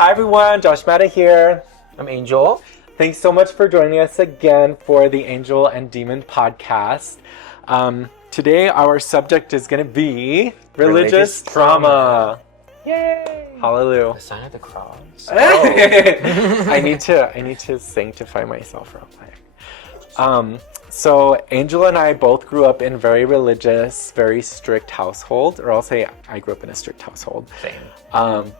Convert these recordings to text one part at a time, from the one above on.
Hi everyone, Josh Mata here. I'm Angel. Thanks so much for joining us again for the Angel and Demon podcast. Today our subject is going to be religious trauma. Yay! Hallelujah. The sign of the cross. I need to sanctify myself real quick. So Angel and I both grew up in very religious, very strict household, or I'll say I grew up in a strict household. Same.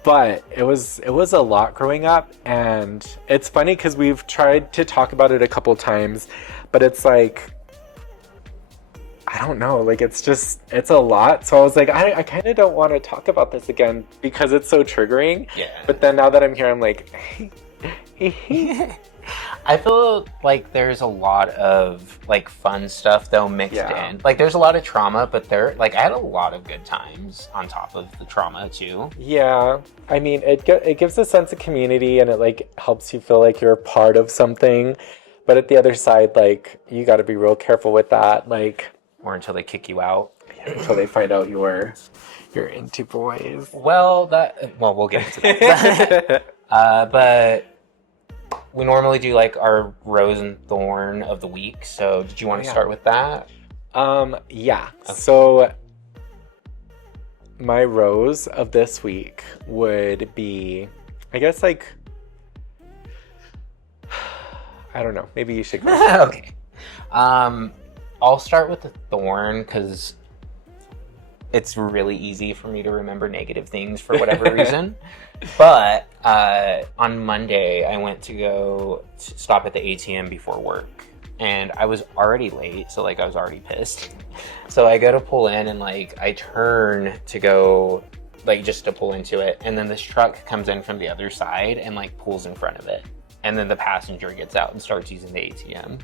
But it was a lot growing up, and it's funny because we've tried to talk about it a couple times, but it's like, I don't know, like it's a lot. So I was like, I kind of don't want to talk about this again because it's so triggering. Yeah. But then now that I'm here, I'm like, I feel like there's a lot of like fun stuff though mixed in. Like there's a lot of trauma, but I had a lot of good times on top of the trauma too. Yeah, I mean it gives a sense of community, and it like helps you feel like you're a part of something. But at the other side, like you got to be real careful with that, like. Or until they kick you out. Until they find out you're into boys. Well, we'll get into that. But we normally do like our rose and thorn of the week. So did you want to start with that? Yeah. Okay. So my rose of this week would be, I guess, like, I don't know. Maybe you should go. Okay. I'll start with the thorn because it's really easy for me to remember negative things for whatever reason. But on Monday, I went to go stop at the ATM before work. And I was already late, so like I was already pissed. So I go to pull in and like I turn to go like just to pull into it. And then this truck comes in from the other side and like pulls in front of it. And then the passenger gets out and starts using the ATM.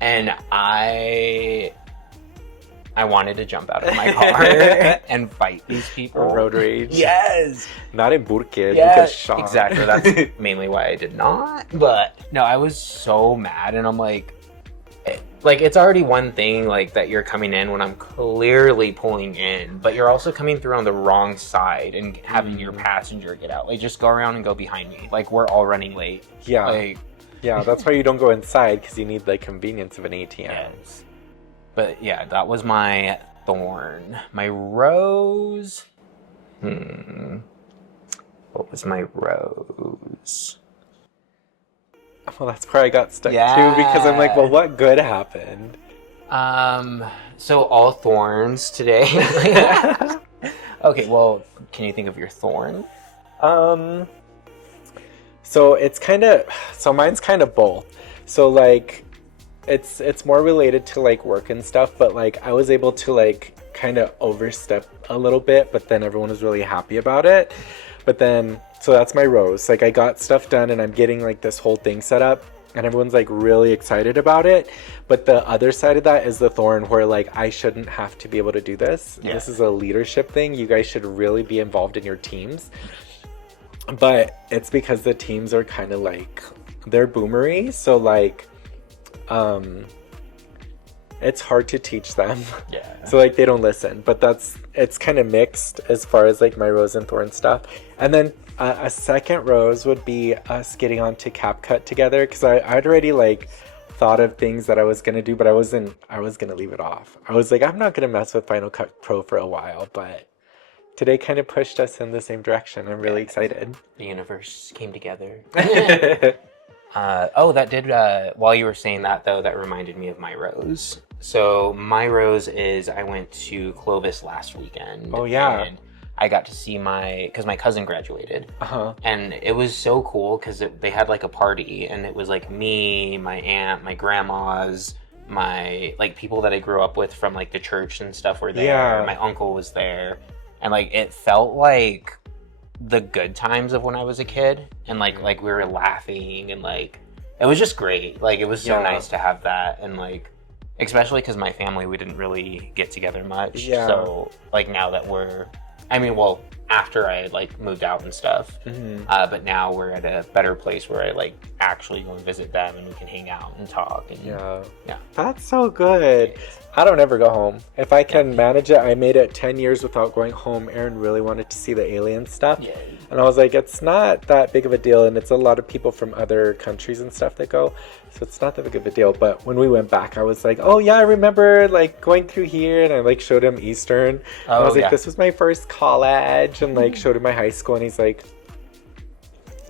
And I wanted to jump out of my car and fight these people. Road rage. Yes. Not in Burkett. Yeah, you get shot. exactly. That's mainly why I did not. But no, I was so mad, and I'm like it's already one thing like that you're coming in when I'm clearly pulling in, but you're also coming through on the wrong side and having your passenger get out. Like just go around and go behind me. Like we're all running late. Yeah. Like. Yeah, that's why you don't go inside, because you need the convenience of an ATM. Yes. But yeah, that was my thorn. My rose. What was my rose? Well, that's where I got stuck too, because I'm like, well, what good happened? So all thorns today. Okay, well, can you think of your thorn? So mine's kind of both. So like, it's more related to like work and stuff, but like I was able to like kind of overstep a little bit, but then everyone was really happy about it. But then, so that's my rose. Like I got stuff done and I'm getting like this whole thing set up and everyone's like really excited about it. But the other side of that is the thorn where like I shouldn't have to be able to do this. Yeah. This is a leadership thing. You guys should really be involved in your teams. But it's because the teams are kind of like, they're boomery, so like, it's hard to teach them. Yeah. So like they don't listen, but it's kind of mixed as far as like my rose and thorn stuff. And then a second rose would be us getting onto CapCut together, because I'd already like thought of things that I was going to do, but I was going to leave it off. I was like, I'm not going to mess with Final Cut Pro for a while, but today kind of pushed us in the same direction. I'm really excited. The universe came together. While you were saying that, though, that reminded me of my rose. So my rose is I went to Clovis last weekend. Oh, yeah. And I got to see because my cousin graduated. Uh-huh. And it was so cool because they had like a party, and it was like me, my aunt, my grandmas, my like people that I grew up with from like the church and stuff were there. Yeah. My uncle was there. And like it felt like the good times of when I was a kid, and like we were laughing, and like it was just great. Like it was so nice to have that, and like especially because my family, we didn't really get together much. Yeah. So like now that after I had like moved out and stuff, but now we're at a better place where I like actually go and visit them, and we can hang out and talk. And, yeah, that's so good. I don't ever go home. If I can manage it, I made it 10 years without going home. Aaron really wanted to see the alien stuff. Yeah. And I was like, it's not that big of a deal. And it's a lot of people from other countries and stuff that go. So it's not that big of a deal. But when we went back, I was like, oh, yeah, I remember like going through here. And I like showed him Eastern. And I was like, this was my first college. And like showed him my high school. And he's like,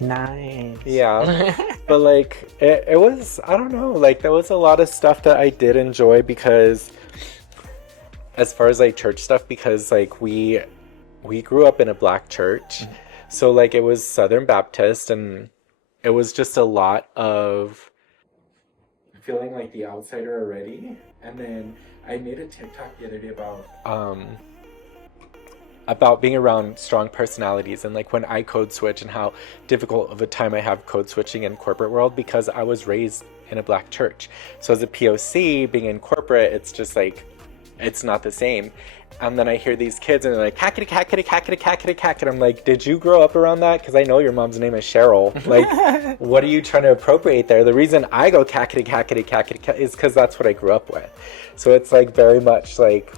nice. Yeah. But like it was, I don't know, like there was a lot of stuff that I did enjoy because as far as like church stuff, because like we grew up in a black church. So like it was Southern Baptist, and it was just a lot of feeling like the outsider already. And then I made a TikTok the other day about being around strong personalities, and like when I code switch and how difficult of a time I have code switching in corporate world because I was raised in a black church. So as a POC being in corporate, it's just like, it's not the same. And then I hear these kids and they're like, cackety, cackety, cackety, cackety, cackety. I'm like, did you grow up around that? Because I know your mom's name is Cheryl. Like, what are you trying to appropriate there? The reason I go cackety, cackety, cackety is because that's what I grew up with. So it's like very much like,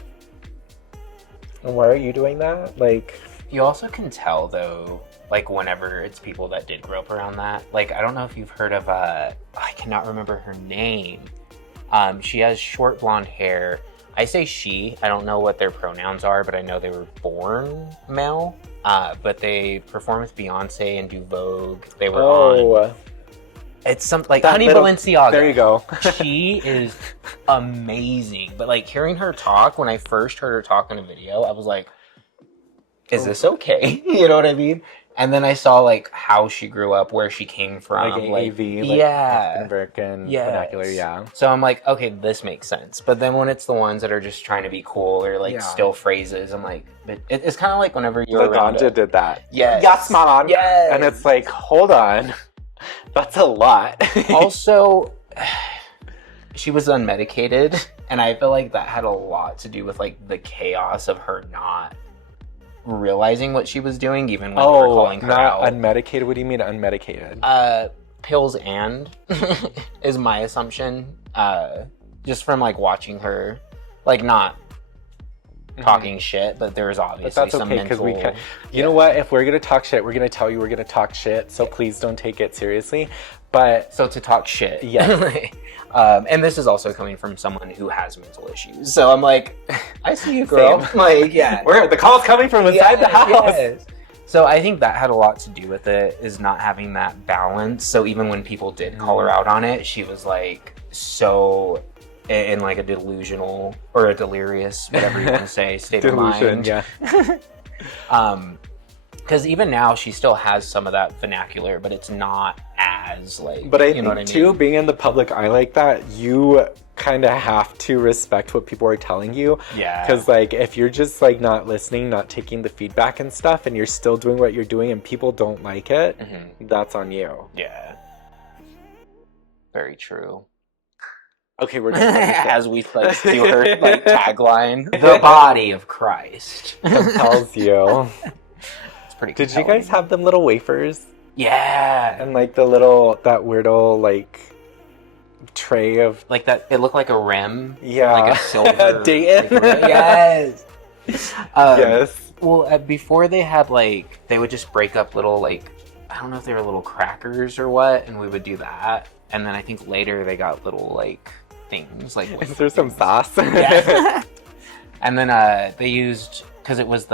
why are you doing that? Like, you also can tell though, like whenever it's people that did grow up around that. Like, I don't know if you've heard of I cannot remember her name. She has short blonde hair. I say she. I don't know what their pronouns are, but I know they were born male. But they perform with Beyonce and do Vogue. They were on. It's something like Honey Balenciaga. There you go. She is amazing. But like hearing her talk, when I first heard her talk in a video, I was like, is this okay? You know what I mean? And then I saw like how she grew up, where she came from, like AV, like African vernacular, yeah. So I'm like, okay, this makes sense. But then when it's the ones that are just trying to be cool or like still phrases, I'm like, but it's kind of like whenever you're Laganja did that. Yes, mom. Yes. And it's like, hold on, that's a lot. Also, she was unmedicated, and I feel like that had a lot to do with like the chaos of her not realizing what she was doing, even when they were calling her out. Unmedicated? What do you mean unmedicated? Pills and is my assumption. Just from like watching her, like not talking shit, but there was obviously some mental. We can. You know what? If we're gonna talk shit, we're gonna tell you we're gonna talk shit. So please don't take it seriously. But so to talk shit, yeah. And this is also coming from someone who has mental issues. So I'm like, I see you, girl. Same. Like, yeah. The call's coming from inside the house. Yes. So I think that had a lot to do with it, is not having that balance. So even when people did call her out on it, she was like so in like a delusional or a delirious, whatever you want to say, state of mind. Yeah. Because even now she still has some of that vernacular, but it's not as like. But I think too, being in the public eye like that, you kind of have to respect what people are telling you. Yeah. Because like if you're just like not listening, not taking the feedback and stuff, and you're still doing what you're doing, and people don't like it, that's on you. Yeah. Very true. Okay, we're done. As we like do her like tagline, the body of Christ compels you. Pretty Did you guys have them little wafers? Yeah. And like the little, that weirdo like tray of like that, it looked like a rim. Yeah. Like a silver Dayton. Yes. Yes. Well, before they had like, they would just break up little like, I don't know if they were little crackers or what, and we would do that. And then I think later they got little like things like. Is there some sauce? Yeah. And then they used, because it was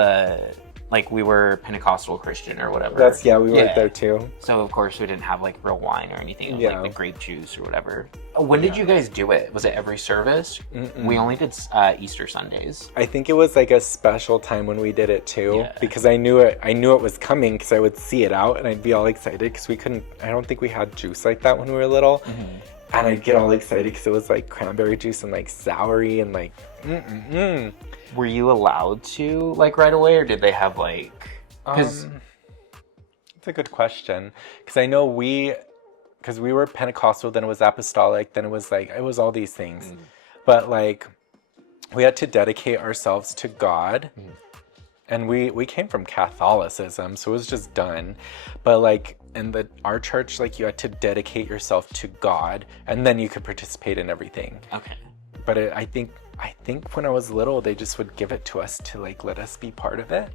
like we were Pentecostal Christian or whatever. We were there too. So of course we didn't have like real wine or anything. It was like the grape juice or whatever. When did you guys do it? Was it every service? Mm-mm. We only did Easter Sundays. I think it was like a special time when we did it too, because I knew it was coming, because I would see it out and I'd be all excited because I don't think we had juice like that when we were little. Mm-hmm. And I'd get all excited because it was like cranberry juice and like soury and like Were you allowed to like right away, or did they have like? It's a good question, because I know because we were Pentecostal, then it was Apostolic, then it was all these things, but like we had to dedicate ourselves to God, and we came from Catholicism, so it was just done, but like in our church, like you had to dedicate yourself to God, and then you could participate in everything. Okay. But I think I think when I was little, they just would give it to us to like let us be part of it.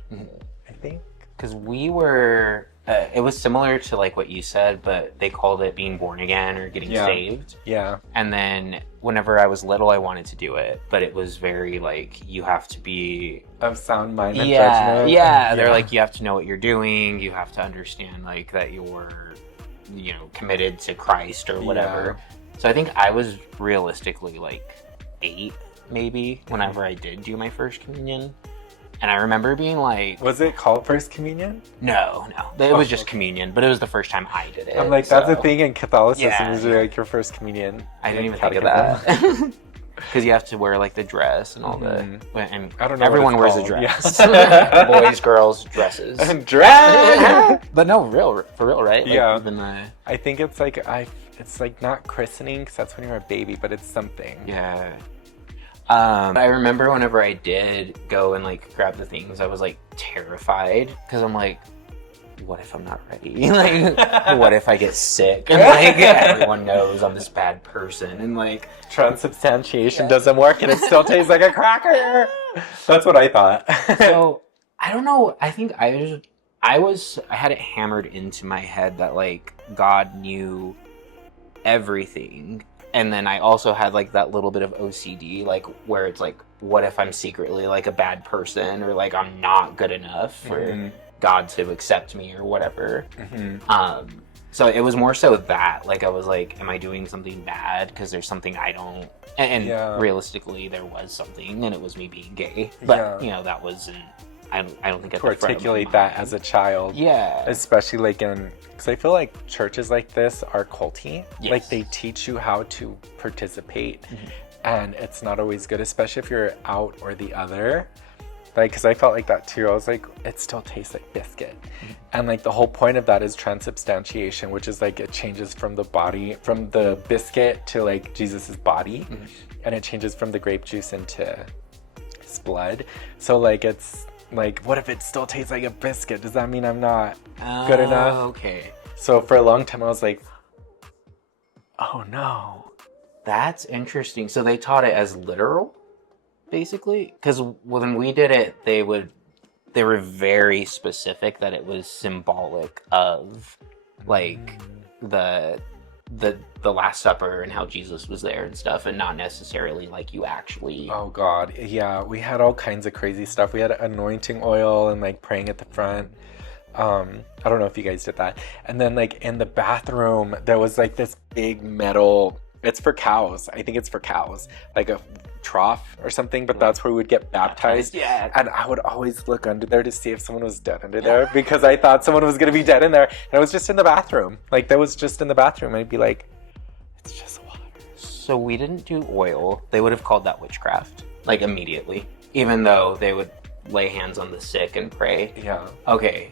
I think. Because we were, it was similar to like what you said, but they called it being born again or getting saved. Yeah. And then whenever I was little, I wanted to do it, but it was very like, you have to be of sound mind and judgment. Yeah. Yeah. They're like, you have to know what you're doing. You have to understand like that you're, committed to Christ or whatever. Yeah. So I think I was realistically like 8 maybe whenever I did do my first communion. And I remember being like... Was it called First Communion? No. It was just communion, but it was the first time I did it. I'm like, that's a thing in Catholicism, is like your first communion. I didn't even think of that. Because you have to wear like the dress and all the... And I don't know everyone wears a dress. Yeah. Boys, girls, dresses. Dress! But no, for real, right? Like, yeah. Even I think it's like, it's like not christening, because that's when you're a baby, but it's something. Yeah. I remember whenever I did go and like grab the things, I was like terrified because I'm like, what if I'm not ready? Like, what if I get sick? And like everyone knows I'm this bad person, and like transubstantiation doesn't work, and it still tastes like a cracker. That's what I thought. So I don't know. I think I had it hammered into my head that like God knew everything. And then I also had like that little bit of OCD, like where it's like, what if I'm secretly like a bad person, or like I'm not good enough for God to accept me or whatever. So it was more so that, like I was like, am I doing something bad because there's something I don't? And realistically, there was something, and it was me being gay. But that wasn't. I don't think to articulate that as a child. Yeah. Especially like because I feel like churches like this are culty. Yes. Like they teach you how to participate, and it's not always good, especially if you're out or the other. Like, because I felt like that too. I was like, it still tastes like biscuit. And like the whole point of that is transubstantiation, which is like it changes from the biscuit to like Jesus's body, and it changes from the grape juice into his blood. So like it's like, what if it still tastes like a biscuit? Does that mean I'm not good enough? Okay. So for a long time I was like, oh no. That's interesting. So they taught it as literal, basically? Because when we did it, they were very specific that it was symbolic of like the Last Supper and how Jesus was there and stuff, and not necessarily like you actually... Oh God, yeah, we had all kinds of crazy stuff. We had anointing oil and like praying at the front. I don't know if you guys did that. And then like in the bathroom, there was like this big metal, it's for cows. I think it's for cows, like a trough or something, but that's where we would get baptized. Yeah. And I would always look under there to see if someone was dead under there, because I thought someone was going to be dead in there. And it was just in the bathroom. Like that was just in the bathroom. I'd be like, it's just water. So we didn't do oil. They would have called that witchcraft, like immediately, even though they would lay hands on the sick and pray. Yeah. Okay.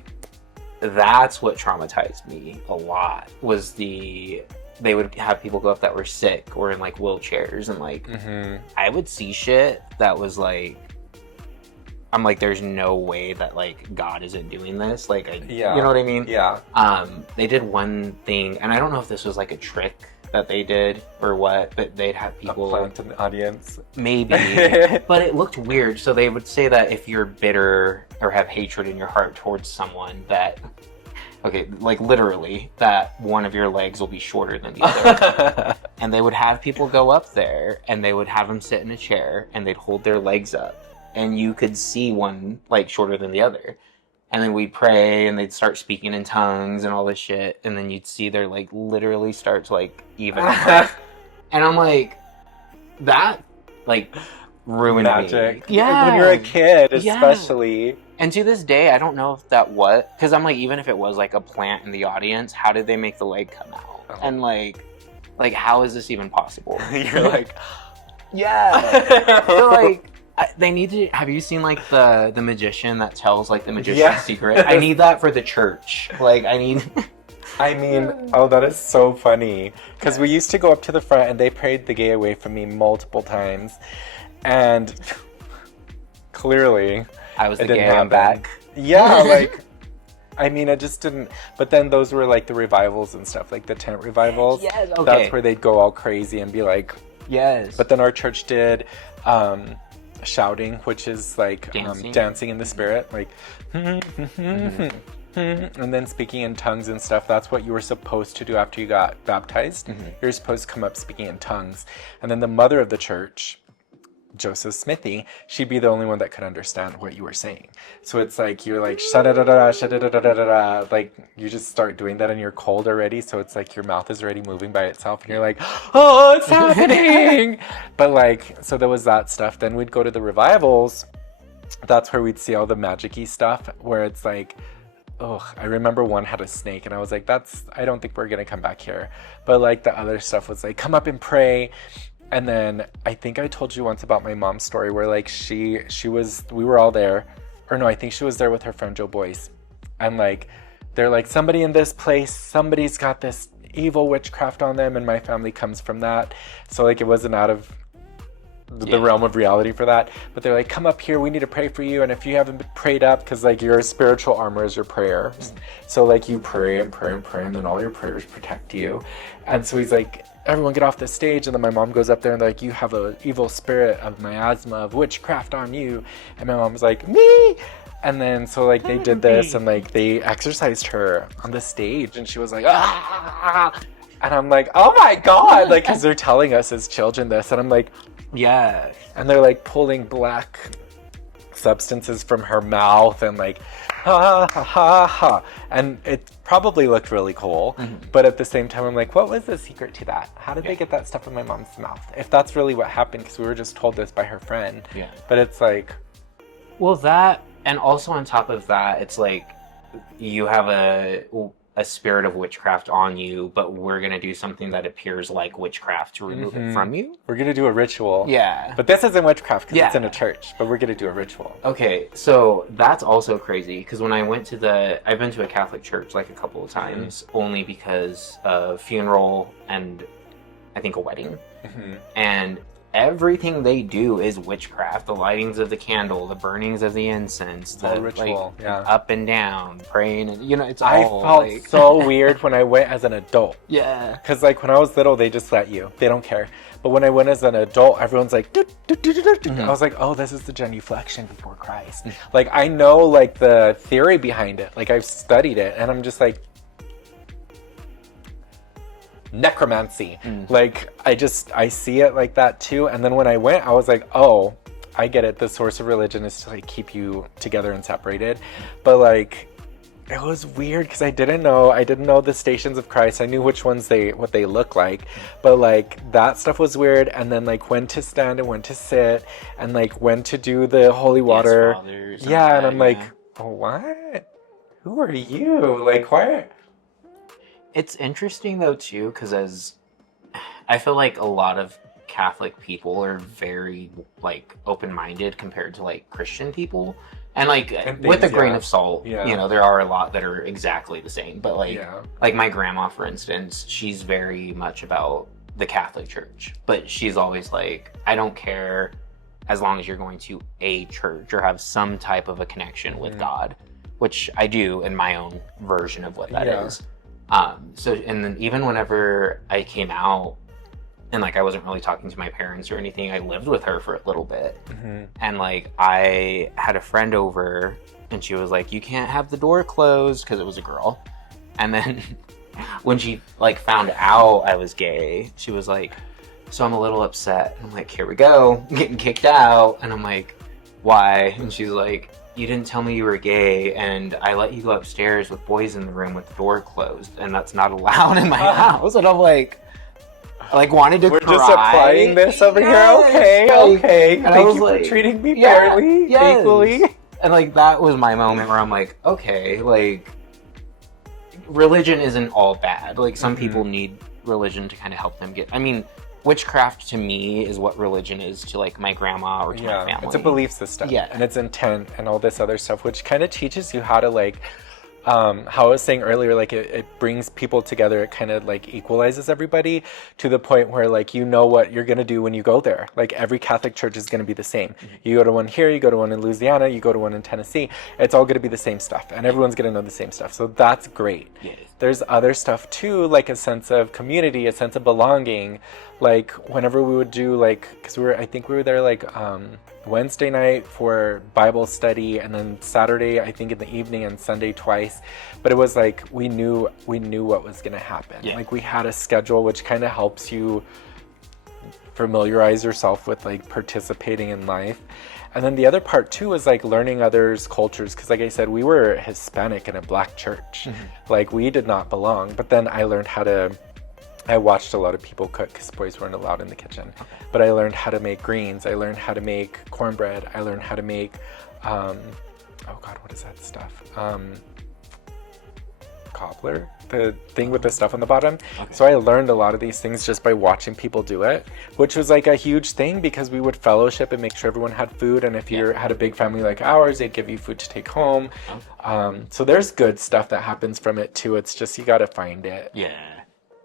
That's what traumatized me a lot, was they would have people go up that were sick or in like wheelchairs, and like I would see shit that was like, I'm like, there's no way that like God isn't doing this. Like, you know what I mean? Yeah. They did one thing, and I don't know if this was like a trick that they did or what, but they'd have people... A plant in the audience. Maybe. But it looked weird. So they would say that if you're bitter or have hatred in your heart towards someone, that... Okay, like literally, that one of your legs will be shorter than the other. And they would have people go up there, and they would have them sit in a chair, and they'd hold their legs up, and you could see one leg shorter than the other. And then we'd pray, and they'd start speaking in tongues and all this shit, and then you'd see their leg literally start to like even. And I'm like, that like ruined magic. Me. Yeah, when you're a kid, especially. Yeah. And to this day, I don't know if that was, because I'm like, even if it was like a plant in the audience, how did they make the leg come out? Oh. And like how is this even possible? You're like, yeah. So like, they need to. Have you seen like the magician that tells like the magician's secret? I need that for the church. Like I need. I mean, oh, that is so funny, because we used to go up to the front and they prayed the gay away from me multiple times, and clearly I was the gay on back. Yeah, like, I mean, I just didn't. But then those were like the revivals and stuff, like the tent revivals. Yes, okay. That's where they'd go all crazy and be like, yes. But then our church did shouting, which is like dancing in the spirit, like and then speaking in tongues and stuff. That's what you were supposed to do after you got baptized. You're supposed to come up speaking in tongues. And then the mother of the church, Joseph Smithy, she'd be the only one that could understand what you were saying. So it's like you're like sha-da-da-da-da, sha-da-da-da-da-da, like you just start doing that and you're cold already, so it's like your mouth is already moving by itself and you're like, oh, it's happening. But like, so there was that stuff. Then we'd go to the revivals. That's where we'd see all the magic-y stuff where it's like, oh, I remember one had a snake and I was like, I don't think we're gonna come back here. But like the other stuff was like, come up and pray. And then I think I told you once about my mom's story where like we were all there, or no, I think she was there with her friend Joe Boyce. And like, they're like, somebody in this place, somebody's got this evil witchcraft on them. And my family comes from that. So like, it wasn't out of the realm of reality for that. But they're like, come up here, we need to pray for you. And if you haven't been prayed up, because like your spiritual armor is your prayers. So like you pray and pray and pray, and then all your prayers protect you. And so he's like, everyone get off the stage. And then my mom goes up there and like, you have an evil spirit of miasma, of witchcraft on you. And my mom was like, me. And then so like they did this and like they exorcised her on the stage and she was like, ah. And I'm like, oh my God, like, because they're telling us as children this. And I'm like, yeah. And they're like pulling black substances from her mouth and like, ha ha ha ha. And it probably looked really cool. But at the same time, I'm like, what was the secret to that? How did they get that stuff in my mom's mouth? If that's really what happened, because we were just told this by her friend. Yeah. But it's like, well, that, and also on top of that, it's like you have a spirit of witchcraft on you, but we're going to do something that appears like witchcraft to remove it from you. We're going to do a ritual. Yeah. But this isn't witchcraft because it's in a church, but we're going to do a ritual. Okay, so that's also crazy because when I've been to a Catholic church like a couple of times, only because of funeral and I think a wedding. And everything they do is witchcraft. The lightings of the candle, the burnings of the incense, the ritual, up and down, praying, and it's all. I felt so weird when I went as an adult. Yeah. Because like when I was little, they just let you. They don't care. But when I went as an adult, everyone's like, I was like, oh, this is the genuflection before Christ. Like I know like the theory behind it. Like I've studied it, and I'm just like, necromancy. Like I see it like that too. And then when I went, I was like, oh, I get it. The source of religion is to like keep you together and separated. But like it was weird because I didn't know the Stations of Christ. I knew which ones what they look like, but like that stuff was weird. And then like when to stand and when to sit and like when to do the holy water. And I'm like, oh, what? Who are you? Like, why? It's interesting though too, because I feel like a lot of Catholic people are very like open-minded compared to like Christian people, and like with a grain of salt, there are a lot that are exactly the same. But like my grandma, for instance, she's very much about the Catholic Church, but she's always like, I don't care as long as you're going to a church or have some type of a connection with God, which I do in my own version of what that is. So, and then even whenever I came out and like I wasn't really talking to my parents or anything, I lived with her for a little bit. And like I had a friend over and she was like, you can't have the door closed, because it was a girl. And then when she like found out I was gay, she was like, so I'm a little upset. And I'm like, here we go, getting kicked out. And I'm like, why? And she's like, you didn't tell me you were gay, and I let you go upstairs with boys in the room with the door closed, and that's not allowed in my house. And I'm like wanted to cry. We're just applying this over here. Okay. And Thank you for treating me fairly, equally. And like that was my moment where I'm like, okay, like religion isn't all bad. Like some people need religion to kind of help them get. I mean, witchcraft to me is what religion is to like my grandma or to my family. It's a belief system. And it's intent and all this other stuff, which kind of teaches you how to like how I was saying earlier, like it brings people together. It kind of like equalizes everybody to the point where like you know what you're gonna do when you go there. Like every Catholic church is gonna be the same. You go to one here, you go to one in Louisiana, you go to one in Tennessee. It's all gonna be the same stuff, and everyone's gonna know the same stuff. So that's great. Yes. There's other stuff too, like a sense of community, a sense of belonging. Like whenever we would do like, because I think we were there like Wednesday night for Bible study, and then Saturday I think in the evening, and Sunday twice. But it was like we knew what was gonna happen. Yeah. Like we had a schedule, which kind of helps you familiarize yourself with like participating in life. And then the other part too is like learning others' cultures, because like I said, we were Hispanic in a black church. Like we did not belong. But then I learned how to, I watched a lot of people cook because boys weren't allowed in the kitchen. But I learned how to make greens. I learned how to make cornbread. I learned how to make, oh God, what is that stuff? Cobbler, the thing with the stuff on the bottom. So I learned a lot of these things just by watching people do it, which was like a huge thing because we would fellowship and make sure everyone had food. And if you had a big family like ours, they'd give you food to take home. So there's good stuff that happens from it too. It's just you got to find it. Yeah.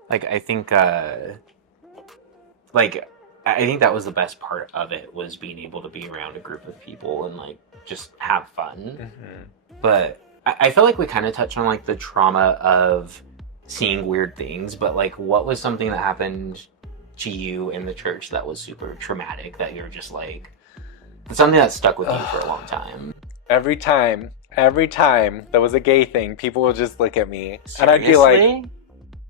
Like I think that was the best part of it, was being able to be around a group of people and like just have fun. But I feel like we kind of touched on like the trauma of seeing weird things, but like what was something that happened to you in the church that was super traumatic that you're just like, something that stuck with you for a long time? Every time there was a gay thing, people would just look at me. Seriously? And I'd be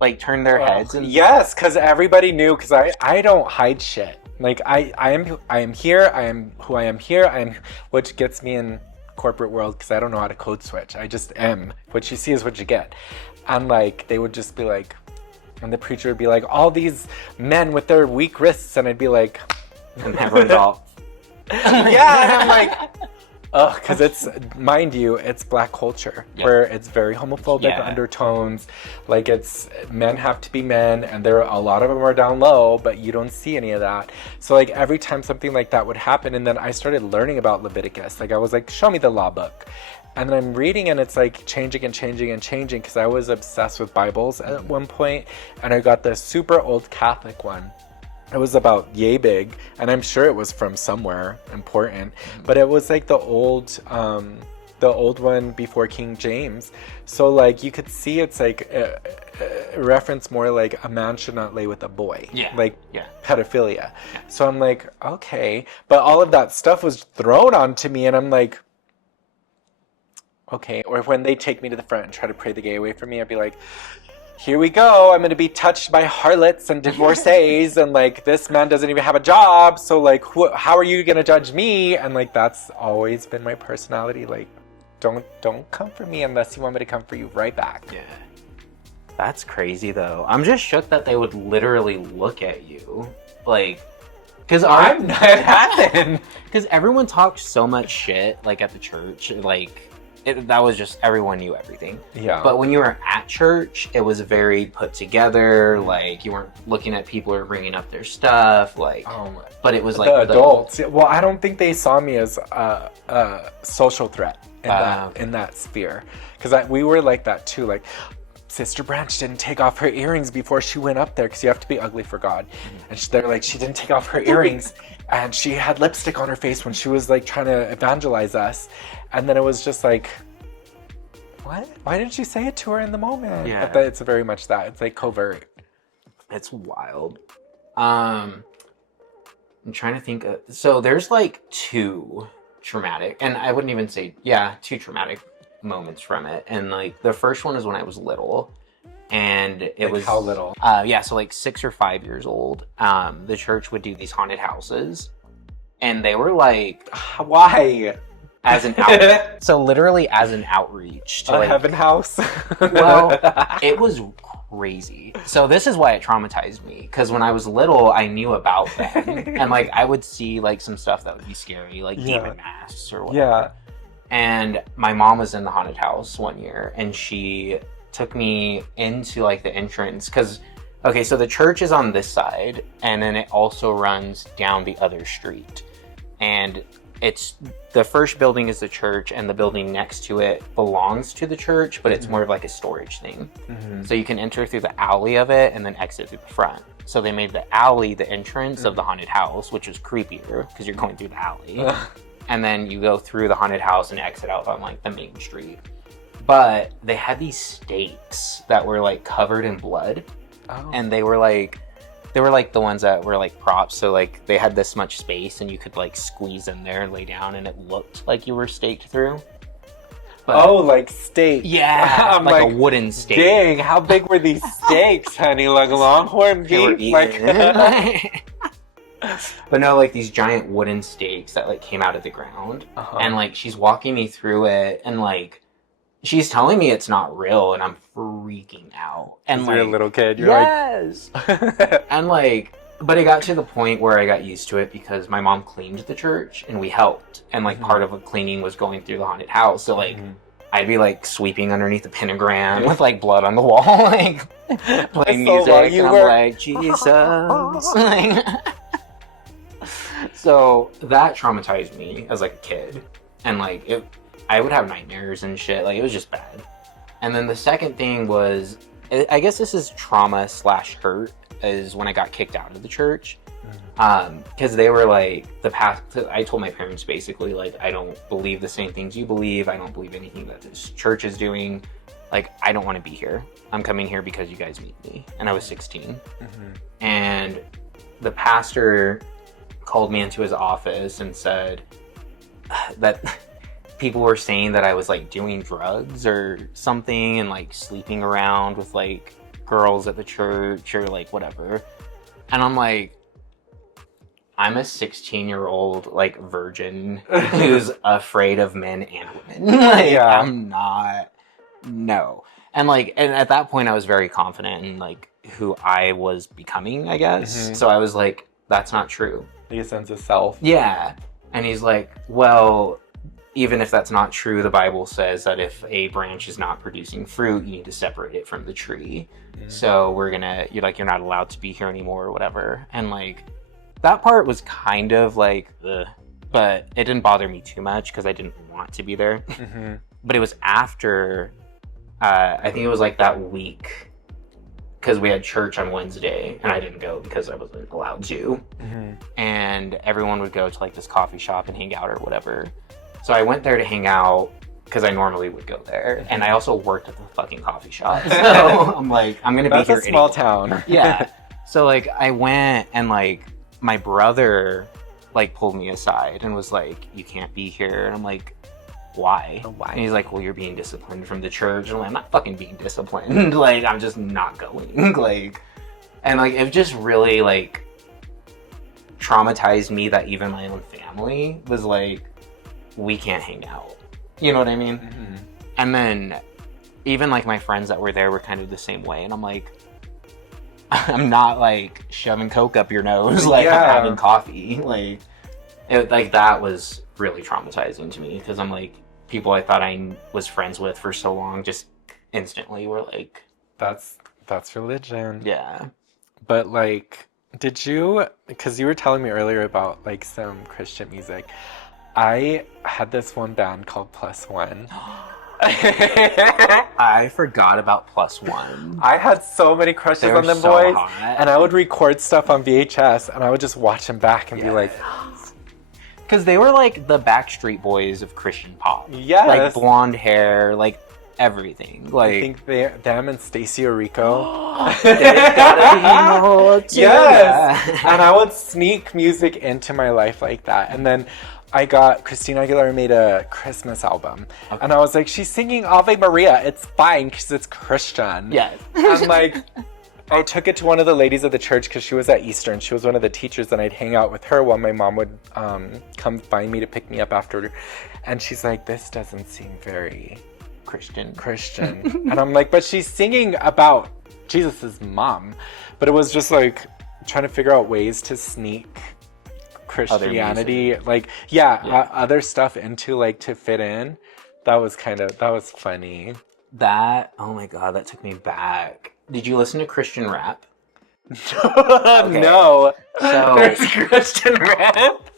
like turn their heads and yes, because everybody knew, because I don't hide shit. Like I am here, I am who I am here, which gets me in corporate world because I don't know how to code switch. I just am. What you see is what you get. And like they would just be like, and the preacher would be like, all these men with their weak wrists, and I'd be like, and everyone's all yeah, and I'm like, oh, because it's, mind you, it's black culture where it's very homophobic undertones. Like it's, men have to be men, and a lot of them are down low, but you don't see any of that. So like every time something like that would happen, and then I started learning about Leviticus. Like I was like, show me the law book. And then I'm reading, and it's like changing and changing and changing, because I was obsessed with Bibles at one point, and I got this super old Catholic one. It was about yay big, and I'm sure it was from somewhere important, but it was like the old one before King James. So like you could see it's like a reference more like a man should not lay with a boy, pedophilia. Yeah. So I'm like, okay, but all of that stuff was thrown onto me, and I'm like, okay. Or when they take me to the front and try to pray the gay away from me, I'd be like, here we go, I'm going to be touched by harlots and divorcees, and like this man doesn't even have a job, so like how are you going to judge me? And like that's always been my personality. Like don't come for me unless you want me to come for you right back. Yeah, that's crazy though. I'm just shook that they would literally look at you like, because I'm not happened, because everyone talks so much shit like at the church, like that was just, everyone knew everything. Yeah. But when you were at church, it was very put together. Like you weren't looking at people who were bringing up their stuff. Like, but it was like the adults. Well, I don't think they saw me as a social threat in that sphere, because we were like that too. Like Sister Branch didn't take off her earrings before she went up there, because you have to be ugly for God. And they're like, she didn't take off her earrings, and she had lipstick on her face when she was like trying to evangelize us. And then it was just like, what? Why didn't you say it to her in the moment? Yeah. But it's very much that. It's like covert. It's wild. I'm trying to think. So there's like two traumatic, and I wouldn't even say, two traumatic moments from it. And like the first one is when I was little, and it was how little? So like 6 or 5 years old. The church would do these haunted houses, and they were like, why? As an outreach. So literally as an outreach to a heaven house. Well, it was crazy. So this is why it traumatized me, because when I was little, I knew about them, and like I would see like some stuff that would be scary, like demon masks or whatever. Yeah. And my mom was in the haunted house one year, and she took me into like the entrance, because so the church is on this side, and then it also runs down the other street, and it's the first building is the church, and the building next to it belongs to the church, but it's more of like a storage thing. So you can enter through the alley of it and then exit through the front. So they made the alley the entrance of the haunted house, which was creepier because you're going through the alley. And then you go through the haunted house and exit out on like the main street. But they had these stakes that were like covered in blood. And they were like the ones that were like props. So like they had this much space and you could like squeeze in there and lay down and it looked like you were staked through. But, like steak. Yeah, I'm like a wooden stake. Dang, how big were these steaks, honey? Like Longhorn beef? But no, like these giant wooden stakes that like came out of the ground. And like she's walking me through it and like she's telling me it's not real and I'm freaking out. And you're a little kid. You're yes. And like, but it got to the point where I got used to it because my mom cleaned the church and we helped. And like part of the cleaning was going through the haunted house. So like I'd be like sweeping underneath the pentagram with like blood on the wall, like playing music. And I'm like, Jesus. Like, so that traumatized me as like a kid. And like I would have nightmares and shit. Like it was just bad. And then the second thing was, I guess this is trauma / hurt, is when I got kicked out of the church. Because they were like, I told my parents basically, like, I don't believe the same things you believe. I don't believe anything that this church is doing. Like, I don't want to be here. I'm coming here because you guys need me. And I was 16. And the pastor called me into his office and said that people were saying that I was like doing drugs or something and like sleeping around with like girls at the church or like whatever. And I'm like, I'm a 16-year-old like virgin who's afraid of men and women. Like, I'm not. No. And like, and at that point I was very confident in like who I was becoming, I guess. So I was like, that's not true. The sense of self. Yeah. And he's like, well, even if that's not true, the Bible says that if a branch is not producing fruit, you need to separate it from the tree. So you're not allowed to be here anymore or whatever. And like, that part was kind of like, ugh, but it didn't bother me too much because I didn't want to be there. But it was after, I think it was like that week, because we had church on Wednesday and I didn't go because I wasn't allowed to. And everyone would go to like this coffee shop and hang out or whatever. So I went there to hang out because I normally would go there. And I also worked at the fucking coffee shop. So I'm like, I'm going to be here. That's a small town. Yeah. So like I went and like my brother like pulled me aside and was like, you can't be here. And I'm like, why? And he's like, well, you're being disciplined from the church. And I'm like, I'm not fucking being disciplined. Like, I'm just not going. Like, and like, it just really like traumatized me that even my own family was like, we can't hang out. You know what I mean? And then even like my friends that were there were kind of the same way. And I'm like, I'm not like shoving Coke up your nose. Like I'm having coffee. Like, like that was really traumatizing to me because I'm like, people I thought I was friends with for so long just instantly were like, that's religion. Yeah. But like, did you, because you were telling me earlier about like some Christian music, I had this one band called Plus One. I forgot about Plus One. I had so many crushes on them so boys, hot. And I would record stuff on VHS, and I would just watch them back and be like, because they were like the Backstreet Boys of Christian pop. Yes, like blonde hair, like everything. Like I think them and Stacey Orico. They gotta be more too. Yes, and I would sneak music into my life like that, and then Christina Aguilera made a Christmas album. Okay. And I was like, she's singing Ave Maria. It's fine because it's Christian. Yes. And like, I took it to one of the ladies of the church because she was at Eastern. She was one of the teachers, and I'd hang out with her while my mom would come find me to pick me up after. And she's like, this doesn't seem very Christian. And I'm like, but she's singing about Jesus's mom. But it was just like trying to figure out ways to sneak Christianity, like other stuff into like to fit in. That was funny. Oh my god, that took me back. Did you listen to Christian rap? Okay. No. So there's Christian rap.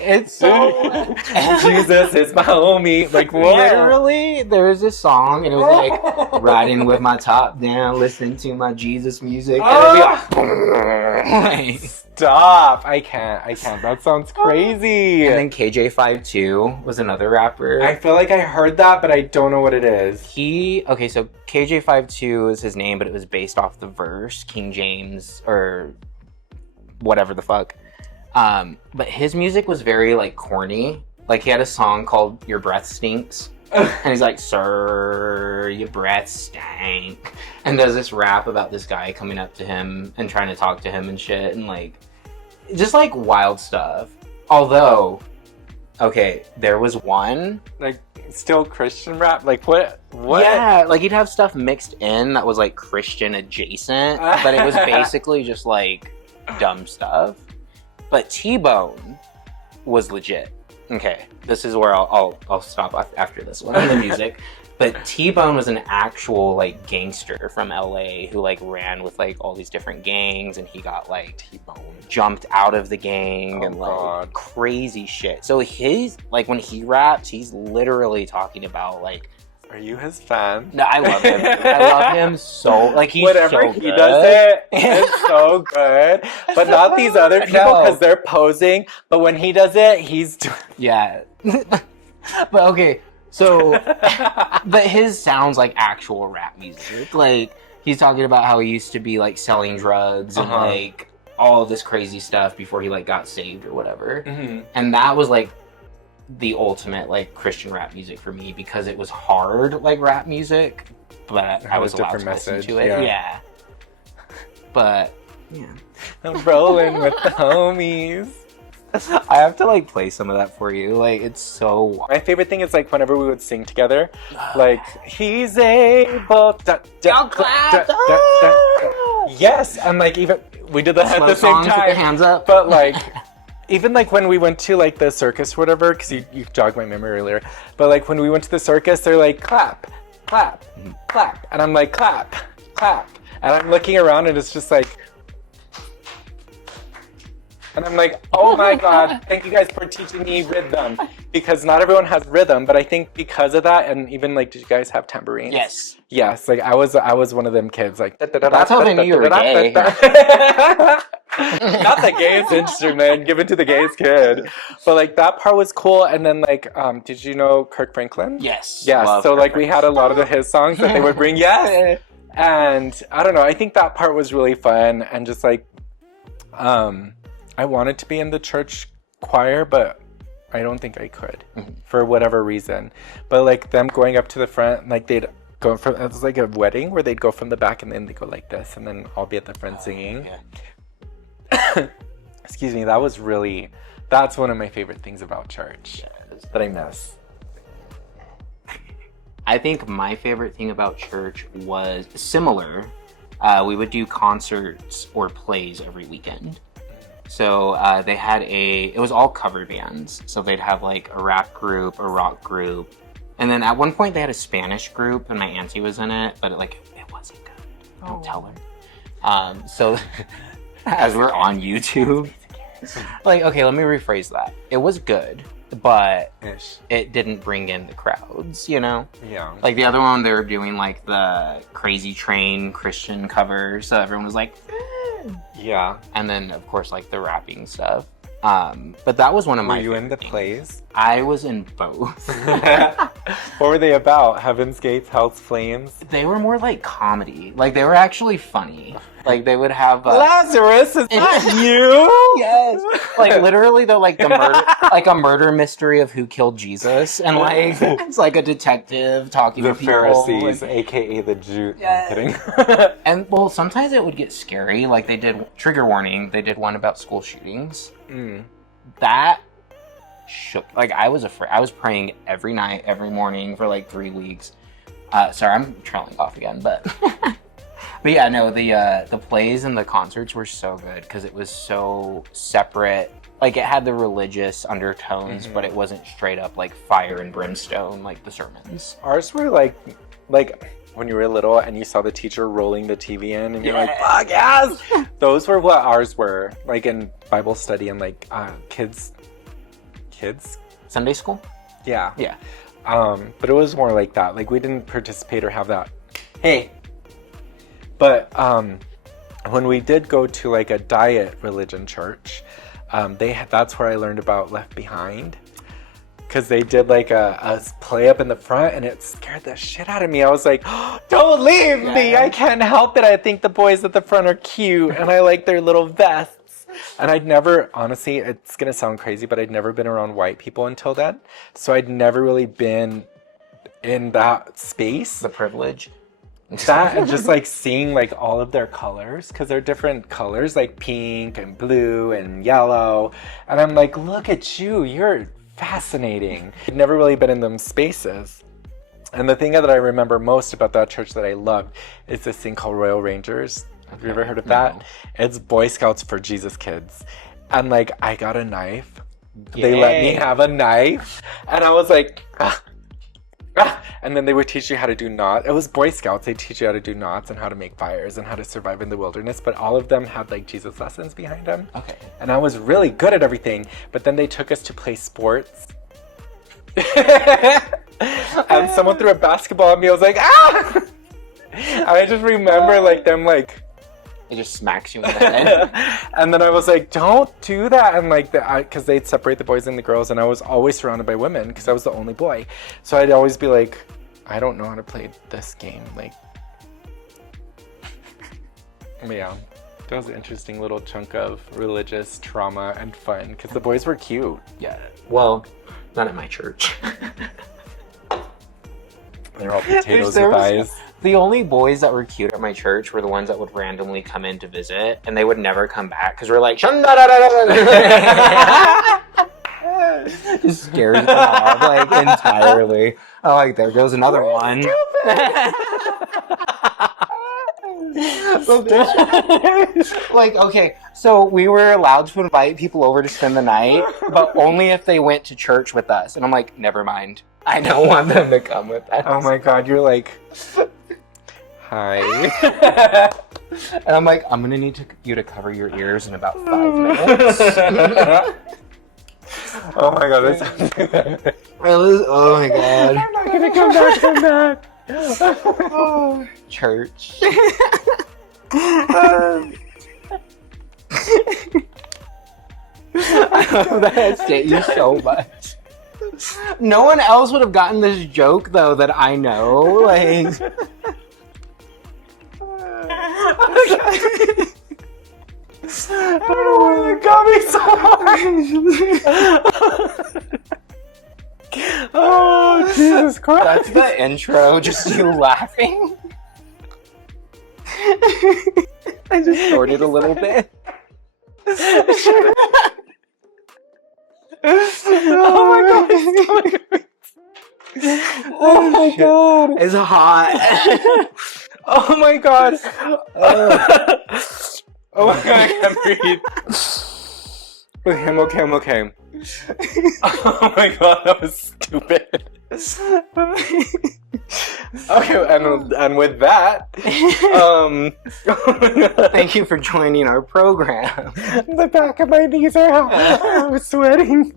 It's so Jesus is my homie. Like what? literally, there was this song, and it was like riding with my top down, listening to my Jesus music, and it'd be like, Stop! I can't. That sounds crazy. And then KJ52 was another rapper. I feel like I heard that, but I don't know what it is. So KJ52 is his name, but it was based off the verse, King James, or whatever the fuck. But his music was very, like, corny. Like, he had a song called Your Breath Stinks. And he's like, sir, your breath stank. And does this rap about this guy coming up to him and trying to talk to him and shit. And, like, just, like, wild stuff. Although, okay, there was one. Like, still Christian rap? Like, what? Yeah, like, he'd have stuff mixed in that was, like, Christian adjacent. But it was basically just, like, dumb stuff. But T-Bone was legit. Okay, this is where I'll stop after this one on the music. But T-Bone was an actual, like, gangster from LA who, like, ran with, like, all these different gangs, and he got, like, T-Bone jumped out of the gang and, like, crazy shit. So his, like, when he raps, he's literally talking about, like, are you his fan? No, I love him. I love him so. Like, he's whatever so he good. does it's so good. But not these other people because they're posing. But when he does it, he's yeah. But okay, so but his sounds like actual rap music. Like, he's talking about how he used to be, like, selling drugs and like all of this crazy stuff before he, like, got saved or whatever. Mm-hmm. And that was, like, the ultimate, like, Christian rap music for me because it was hard, like, rap music, but I was allowed to listen to it. Yeah. But yeah, I'm rolling with the homies. I have to, like, play some of that for you. Like, it's so. My favorite thing is, like, whenever we would sing together, like, he's able. Yes, and, like, even we did that at the same time. With the hands up, but, like. Even, like, when we went to, like, the circus or whatever, because you jogged my memory earlier, but, like, when we went to the circus, they're like, clap, clap, clap. And I'm like, clap, clap. And I'm looking around, and it's just like... And I'm like, oh my God, thank you guys for teaching me rhythm. Because not everyone has rhythm, but I think because of that, and even, like, did you guys have tambourines? Yes. Yes, like, I was one of them kids, like... That's how they knew you were gay. Not the gayest instrument given to the gayest kid, but, like, that part was cool. And then, like, did you know Kirk Franklin? Yes. Yes. So, like, we had a lot of his songs that they would bring. Yes. And I don't know. I think that part was really fun, and just, like, I wanted to be in the church choir, but I don't think I could for whatever reason. But, like, them going up to the front, like, they'd go from, it was like a wedding where they'd go from the back and then they go like this, and then I'll be at the front singing. Yeah. Excuse me, that's one of my favorite things about church that I miss. I think my favorite thing about church was similar. We would do concerts or plays every weekend. So they had it was all cover bands. So they'd have, like, a rap group, a rock group. And then at one point they had a Spanish group, and my auntie was in it, but it wasn't good. Don't tell her. So as we're on YouTube, like, okay, let me rephrase that. It was good, but it didn't bring in the crowds, you know? Yeah. Like, the other one, they were doing, like, the Crazy Train Christian cover, so everyone was like, yeah. And then, of course, like, the rapping stuff. But that was one of my. Were you in the things. plays? I was in both. What were they about? Heaven's Gates, Hell's Flames? They were more like comedy. Like, they were actually funny. Like, they would have Lazarus, is that you? Yes. Like, literally, though, like the murder, like a murder mystery of who killed Jesus, and, like, it's like a detective talking the to people. Pharisees, aka the Jew. Yeah. I'm kidding. And, well, sometimes it would get scary. Like, they did, trigger warning, they did one about school shootings. That shook. Like, I was afraid. I was praying every night, every morning for, like, 3 weeks. Sorry, I'm trailing off again, but but yeah, no, the plays and the concerts were so good because it was so separate. Like, it had the religious undertones, but it wasn't straight up, like, fire and brimstone like the sermons. Ours were like when you were little and you saw the teacher rolling the TV in and you're like, fuck yes! Those were what ours were, like, in Bible study and, like, kids kids. Sunday school? Yeah. Yeah. But it was more like that. Like we didn't participate or have that. Hey. But when we did go to like a diet religion church, that's where I learned about Left Behind. Because they did like a play up in the front and it scared the shit out of me. I was like, oh, don't leave me. I can't help it. I think the boys at the front are cute and I like their little vests. And I'd never, honestly, it's going to sound crazy, but I'd never been around white people until then. So I'd never really been in that space. The privilege. That and just like seeing like all of their colors, because they're different colors, like pink and blue and yellow. And I'm like, look at you. You're fascinating. I'd never really been in them spaces. And the thing that I remember most about that church that I loved is this thing called Royal Rangers. Have you ever heard of that? No. It's Boy Scouts for Jesus kids. And like, I got a knife. Yay. They let me have a knife. And I was like, ah. And then they would teach you how to do knots. It was Boy Scouts. They teach you how to do knots and how to make fires and how to survive in the wilderness. But all of them had like Jesus lessons behind them. Okay. And I was really good at everything. But then they took us to play sports. And someone threw a basketball at me. I was like, ah! And I just remember like them like... It just smacks you in the head. And then I was like, don't do that. And like, because they'd separate the boys and the girls. And I was always surrounded by women because I was the only boy. So I'd always be like, I don't know how to play this game. Like, yeah, that was an interesting little chunk of religious trauma and fun because the boys were cute. Yeah. Well, not at my church. They're all potatoes with eyes. The only boys that were cute at my church were the ones that would randomly come in to visit, and they would never come back because we're like, just scares them off like entirely. Oh, like there goes another one. Like, okay, so we were allowed to invite people over to spend the night, but only if they went to church with us. And I'm like, never mind. I don't want them to come with us. Oh my god, you're like, hi. And I'm like, I'm gonna need you to cover your ears in about 5 minutes. Oh my god, that's oh my god. I'm not gonna come back. Oh, church. That hit you so much. No one else would have gotten this joke though that I know. Like, I don't know why that got me so hard. Oh, Jesus Christ. That's the intro, just you laughing. I just snorted a little bit. Oh my god. Oh my god. It's hot. Oh my god. Oh my god, I can't breathe. I'm okay. Oh my god, that was stupid. Okay, and with that, thank you for joining our program. The back of my knees are hot. I'm sweating.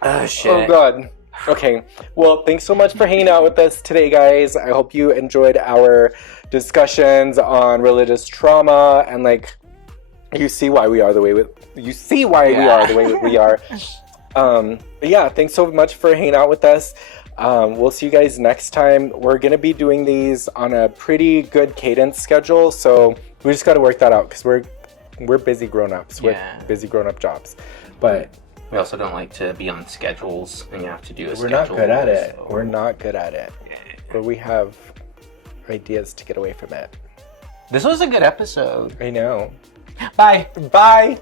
Oh shit. Oh god. Okay, well, thanks so much for hanging out with us today, guys. I hope you enjoyed our discussions on religious trauma and like you see why we are the way we are. But yeah, thanks so much for hanging out with us. We'll see you guys next time. We're gonna be doing these on a pretty good cadence schedule, so we just got to work that out because we're busy grown-ups with busy grown-up jobs. But we also don't like to be on schedules, and you have to do a schedule. We're not good at it. We're not good at it. Yeah. But we have ideas to get away from it. This was a good episode. I know. Bye. Bye.